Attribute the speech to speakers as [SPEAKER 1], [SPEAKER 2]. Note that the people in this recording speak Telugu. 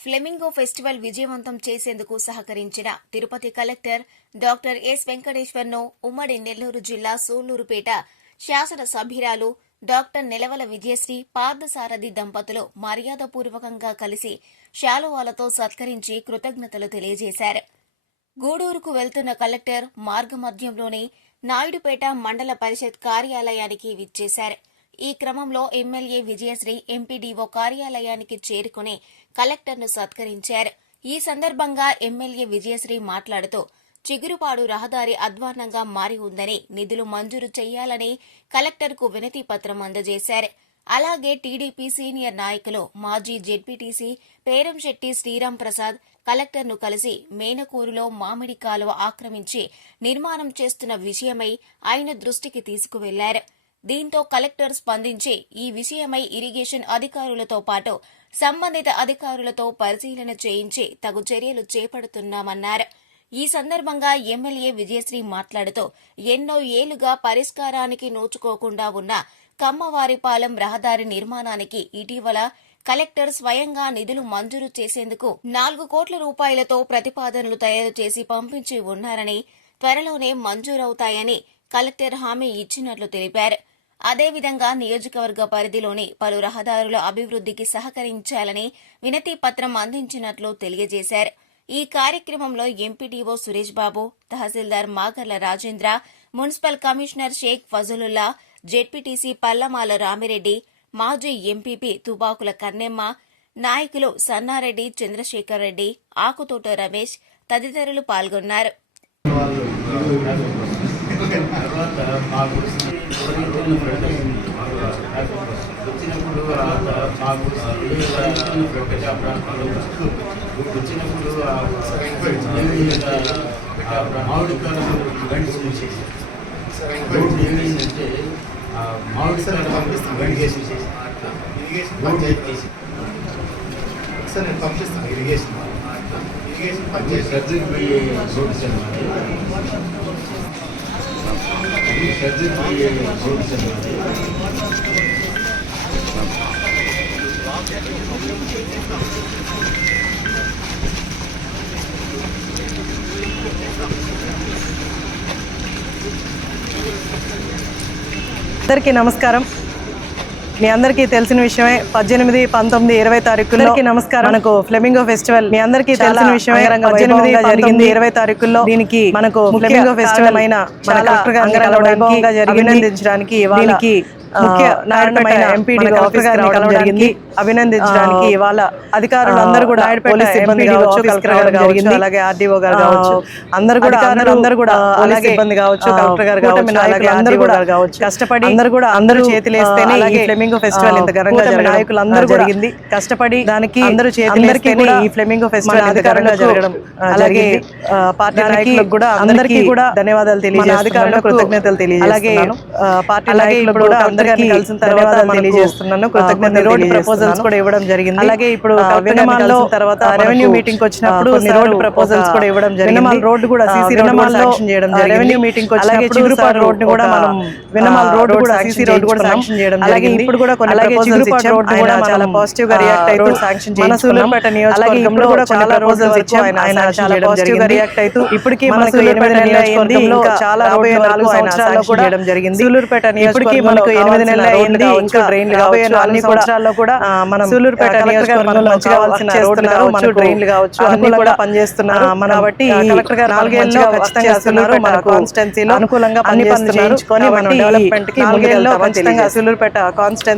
[SPEAKER 1] ఫ్లెమింగో ఫెస్టివల్ విజయవంతం చేసేందుకు సహకరించిన తిరుపతి కలెక్టర్ డాక్టర్ ఎస్ వెంకటేశ్వర్ను ఉమ్మడి నెల్లూరు జిల్లా సూళ్ళూరుపేట శాసన సభ్యురాలు డాక్టర్ నెలవల విజయశ్రీ పార్థసారథి దంపతులు మర్యాదపూర్వకంగా కలిసి శాలువాలతో సత్కరించి కృతజ్ఞతలు తెలియజేశారు. గూడూరుకు వెళ్తున్న కలెక్టర్ మార్గమధ్యంలోనే నాయుడుపేట మండల పరిషత్ కార్యాలయానికి విచ్చేశారు. ఈ క్రమంలో ఎమ్మెల్యే విజయశ్రీ ఎంపీడీఓ కార్యాలయానికి చేరుకుని కలెక్టర్ను సత్కరించారు. ఈ సందర్భంగా ఎమ్మెల్యే విజయశ్రీ మాట్లాడుతూ చిగురుపాడు రహదారి అధ్వాన్నంగా మారి ఉందని నిధులు మంజూరు చేయాలని కలెక్టర్కు వినతి పత్రం అందజేశారు. అలాగే టీడీపీ సీనియర్ నాయకులు మాజీ జెడ్పీటీసీ పేరంశెట్టి శ్రీరామ్ ప్రసాద్ కలెక్టర్ను కలిసి మేనకూరులో మామిడి కాలువ ఆక్రమించి నిర్మాణం చేస్తున్న విషయమై ఆయన దృష్టికి తీసుకువెళ్ళారు. దీంతో కలెక్టర్ స్పందించి ఈ విషయమై ఇరిగేషన్ అధికారులతో పాటు సంబంధిత అధికారులతో పరిశీలన చేయించి తగు చర్యలు చేపడుతున్నామన్నారు. ఈ సందర్భంగా ఎమ్మెల్యే విజయశ్రీ మాట్లాడుతూ ఎన్నో ఏళ్ళుగా పరిష్కారానికి నోచుకోకుండా ఉన్న కమ్మవారిపాలెం రహదారి నిర్మాణానికి ఇటీవల కలెక్టర్ స్వయంగా నిధులు మంజూరు చేసేందుకు నాలుగు కోట్ల రూపాయలతో ప్రతిపాదనలు తయారు చేసి పంపించి ఉన్నారని త్వరలోనే మంజూరవుతాయని కలెక్టర్ హామీ ఇచ్చినట్లు తెలిపారు. అదేవిధంగా నియోజకవర్గ పరిధిలోని పలు రహదారుల అభివృద్ధికి సహకరించాలని వినతి పత్రం అందించినట్లు తెలియజేశారు. ఈ కార్యక్రమంలో ఎంపీటీఓ సురేష్ బాబు తహసీల్దార్ Magarla Rajendra municipal commissioner Sheikh Fazlullah ZPTC Pallamala Ramireddy మాజీ ఎంపీపీ తుబాకుల కన్నెమ్మ నాయకులు సన్నారెడ్డి చంద్రశేఖర్ రెడ్డి ఆకుతోట రమేష్ తదితరులు పాల్గొన్నారు.
[SPEAKER 2] తర్వాత మాకు వచ్చినప్పుడు తర్వాత మాకు వచ్చినప్పుడు మామిడి కాలం వెంట చూసేసి రోడ్డు ఏమైందంటే ఆ మామిడి కాలం వెంట చేసి
[SPEAKER 3] ఇరిగేషన్
[SPEAKER 2] రోడ్డు
[SPEAKER 3] పంచాయతీ
[SPEAKER 2] ఎత్తేసి
[SPEAKER 3] ఒకసారి నేను పంపిస్తాను ఇరిగేషన్ ఇరిగేషన్
[SPEAKER 2] అది సర్జరీ పోయే రోడ్డు
[SPEAKER 4] అందరికీ నమస్కారం. మీ అందరికీ తెలిసిన విషయమే పద్దెనిమిది పంతొమ్మిది ఇరవై తారీఖుల్లో నమస్కారం. మనకు ఫ్లెమింగో ఫెస్టివల్ మీ అందరికీ తెలిసిన విషయమే పద్దెనిమిది జరిగింది. ఇరవై తారీఖుల్లో దీనికి మనకు ఫ్లెమింగో ఫెస్టివల్ అయిన మన కలెక్టర్ అభినందించడానికి దీనికి నారాయణమైన ఎంపీడీ కలవడానికి అభినందించడానికి ఇవాళ అధికారులు అందరూ కూడా పోలీస్ సిబ్బంది కావచ్చు కలెక్టర్ గారు కావచ్చు అలాగే ఆర్డీఓ గారు కావచ్చు అందరూ కూడా అందరూ కూడా అలాగే సిబ్బంది కావచ్చు కలెక్టర్ గారు కావచ్చు అలాగే అందరూ కూడా కావచ్చు కష్టపడి అందరూ కూడా అందరూ చేతులేస్తేనే ఈ ఫ్లెమింగో ఫెస్టివల్ ఇంత ఘనంగా నాయకులు అందరూ జరిగింది. కష్టపడి దానికి అందరూ చేతులేస్తేనే ఈ ఫ్లెమింగో ఫెస్టివల్ ఘనంగా జరగడం అలాగే పార్టీ నాయకులకు కూడా అందరికీ కూడా ధన్యవాదాలు తెలియజేస్తున్నాను అధికారులకు కృతజ్ఞతలు తెలియజేస్తున్నాను. పార్టీ నాయకులకు కూడా అందరికీ కలిసిన తర్వాత తెలియజేస్తున్నాను. కృతజ్ఞతలు రోడ్ ప్రపోజల్స్ కూడా ఇవ్వడం జరిగింది. అలాగే ఇప్పుడు వినమాల్లో తర్వాత రెవెన్యూ మీటింగ్ వచ్చినప్పుడు రోడ్ ప్రపోజల్స్ కూడా ఇవ్వడం జరిగింది. రోడ్ కూడా సీసీ శాంక్షన్ చేయడం జరిగింది. రెవెన్యూ మీటింగ్ అలాగే చిగురుపాడు రోడ్ కూడా మనం వినమాల్ రోడ్ కూడా సీసీ రోడ్ కూడా శాంక్షన్ చేయడం అలాగే ఇప్పుడు కూడా కొన్ని అలాగే చిగురుపాడు రోడ్ కూడా చాలా పాజిటివ్గా రియాక్ట్ అవుతూ శాంక్షన్ మన సూలూరుపేట నియోజకవర్గంలో కూడా కొన్ని ప్రపోజల్స్ ఇచ్చాం. ఆయన చాలా పాజిటివ్గా రియాక్ట్ అవుతూ ఇప్పటికీ నెలలు అయింది. ఇంకా చాలా రాబోయే నాలుగు సంవత్సరాల్లో కూడా చేయడం జరిగింది. సూలూరుపేట నియోజకవర్గంలో మనకు ఎనిమిది నెలలు అయింది ఇంకా డ్రైన్లు రాబోయే నాలుగు సంవత్సరాల్లో కూడా మనం సూలూరుపేట నియోజకవర్గంలో మంచిగా కావాల్సిన రోడ్లు కావచ్చు డ్రైన్లు కావచ్చు అన్ని కూడా పనిచేస్తున్నారు. మన కాబట్టి కలెక్టర్ గారు నాలుగేళ్ళలో ఖచ్చితంగా సూలూరుపేట మన కాన్స్టెన్సీలో అనుకూలంగా అన్ని పనులు చేయించుకొని మనం డెవలప్మెంట్కి ఖచ్చితంగా సూలూరుపేట కాన్స్టెన్సీ